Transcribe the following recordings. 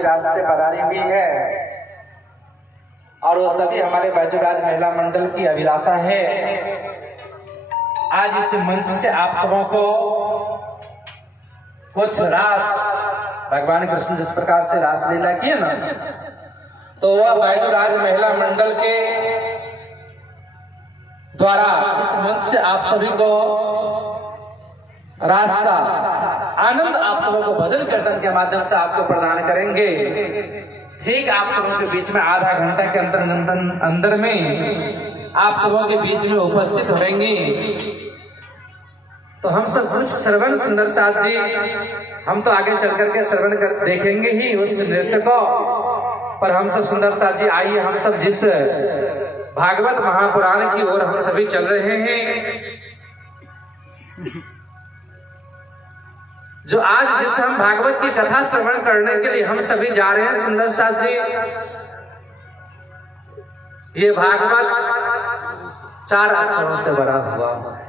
राष्ट्र से पधारी हुई है और वो सभी हमारे बैजूराज महिला मंडल की अभिलाषा है। आज इस मंच से आप सबों को कुछ रास भगवान कृष्ण जिस प्रकार से रास लीला किए ना, तो वह बैजूराज महिला मंडल के द्वारा इस मंच से आप सभी को रास का आनंद आप सबों को भजन कीर्तन के माध्यम से आपको प्रदान करेंगे। ठीक आप सबों के बीच में आधा घंटा के अंदर में आप सबों के बीच में उपस्थित होंगे। तो हम सब कुछ श्रवण सुंदर साथ जी, हम तो आगे चल करके श्रवण कर देखेंगे ही उस नृत्य को, पर हम सब सुंदर साथ जी आइए, हम सब जिस भागवत महापुराण की ओर हम सभी चल रहे हैं, जो आज जिस हम भागवत की कथा श्रवण करने के लिए हम सभी जा रहे हैं सुंदर साथ जी, ये भागवत 4 अक्षरों से भरा हुआ है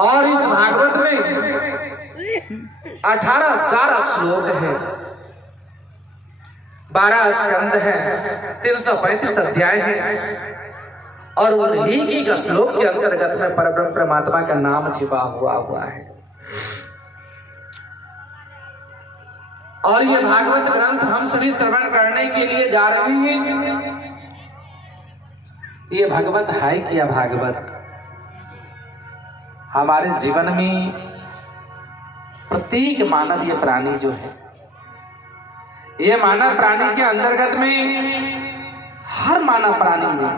और इस भागवत में 18,000 श्लोक है, 12 स्कंद है, 335 अध्याय है और उन्हीं की श्लोक के अंतर्गत में परब्रह्म परमात्मा का नाम छिपा हुआ है। और ये भागवत ग्रंथ हम सभी श्रवण करने के लिए जा रहे हैं। ये भागवत है क्या? भागवत हमारे जीवन में प्रत्येक मानवीय प्राणी जो है, ये मानव प्राणी के अंतर्गत में हर मानव प्राणी में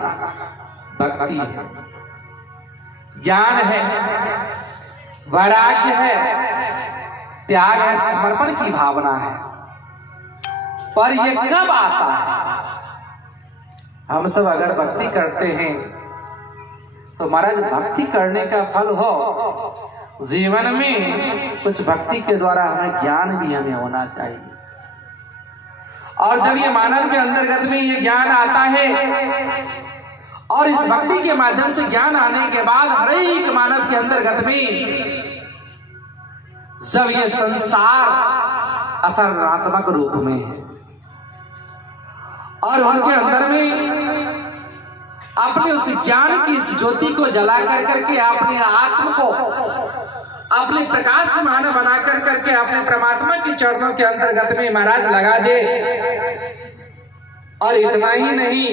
भक्ति है, ज्ञान है, वैराग्य है, त्याग है, समर्पण की भावना है। पर ये कब आता है? हम सब अगर भक्ति करते हैं तो महाराज भक्ति करने का फल हो जीवन में कुछ भक्ति के द्वारा हमें ज्ञान भी हमें होना चाहिए। और जब ये मानव के अंतर्गत में ये ज्ञान आता है और इस भक्ति के माध्यम से ज्ञान आने के बाद हर एक मानव के अंतर्गत में जब ये संसार असर्वनात्मक रूप में है और उनके अंदर में अपने उस ज्ञान की इस ज्योति को जला कर करके अपने आत्म को अपने प्रकाशमान बना कर करके अपने परमात्मा की चरणों के अंतर्गत में महाराज लगा दे। और इतना ही नहीं,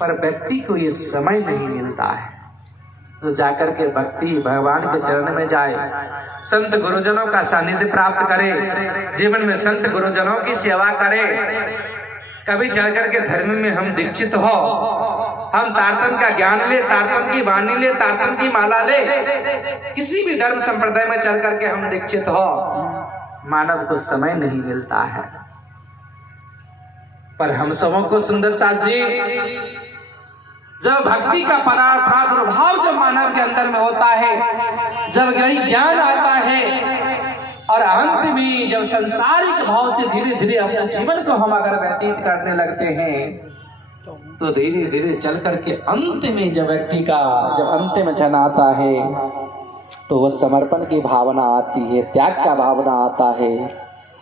पर व्यक्ति को ये समय नहीं मिलता है तो जाकर के भक्ति भगवान के चरण में जाए, संत गुरुजनों का सानिध्य प्राप्त करे, जीवन में संत गुरुजनों की सेवा करे। कभी चल करके धर्म में हम दीक्षित हो, हम तारतम का ज्ञान ले, तारतम की वाणी ले, तारतम की माला ले, किसी भी धर्म संप्रदाय में चल करके हम दीक्षित हो, मानव को समय नहीं मिलता है। पर हम सबों को सुंदर साथ जी, जब भक्ति का प्रादुर्भाव जब मानव के अंदर में होता है, जब यही ज्ञान आता है और अंत में जब संसारिक भाव से धीरे धीरे अपने जीवन को हम अगर व्यतीत करने लगते हैं तो धीरे धीरे चल करके अंत में जब व्यक्ति का जब अंत में क्षण आता है तो वह समर्पण की भावना आती है, त्याग का भावना आता है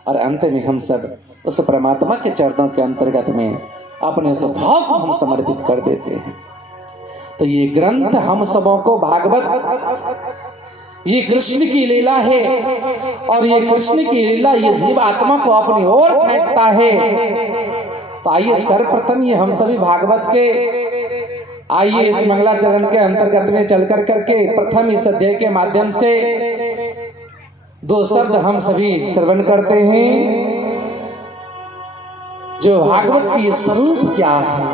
और अंत में हम सब उस परमात्मा के चरणों के अंतर्गत में अपने स्वभाव को हम समर्पित कर देते हैं। तो ये ग्रंथ हम सबों को भागवत ये कृष्ण की लीला है और ये कृष्ण की लीला ये जीव आत्मा को अपनी ओर खींचता है। तो आइए सर्वप्रथम ये हम सभी भागवत के आइए इस मंगलाचरण के अंतर्गत में चलकर करके प्रथम इस अध्याय के माध्यम से 2 शब्द हम सभी श्रवण करते हैं। जो भागवत की स्वरूप क्या है,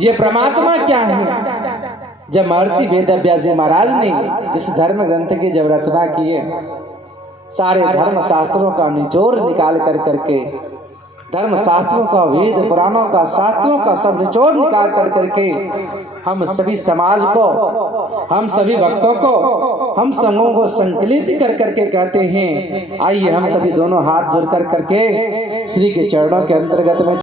ये परमात्मा क्या है। जब महर्षि वेदव्यास जी महाराज ने इस धर्म ग्रंथ की जब रचना की है, सारे धर्म शास्त्रों का निचोड़ निकाल कर करके, धर्म शास्त्रों का, वेद पुराणों का, शास्त्रों का सब निचोड़ निकाल कर करके हम सभी समाज को, हम सभी भक्तों को, हम समूह को संकलित कर करके कहते हैं आइए हम सभी दोनों हाथ जोड़ कर करके श्री के चरणों के अंतर्गत में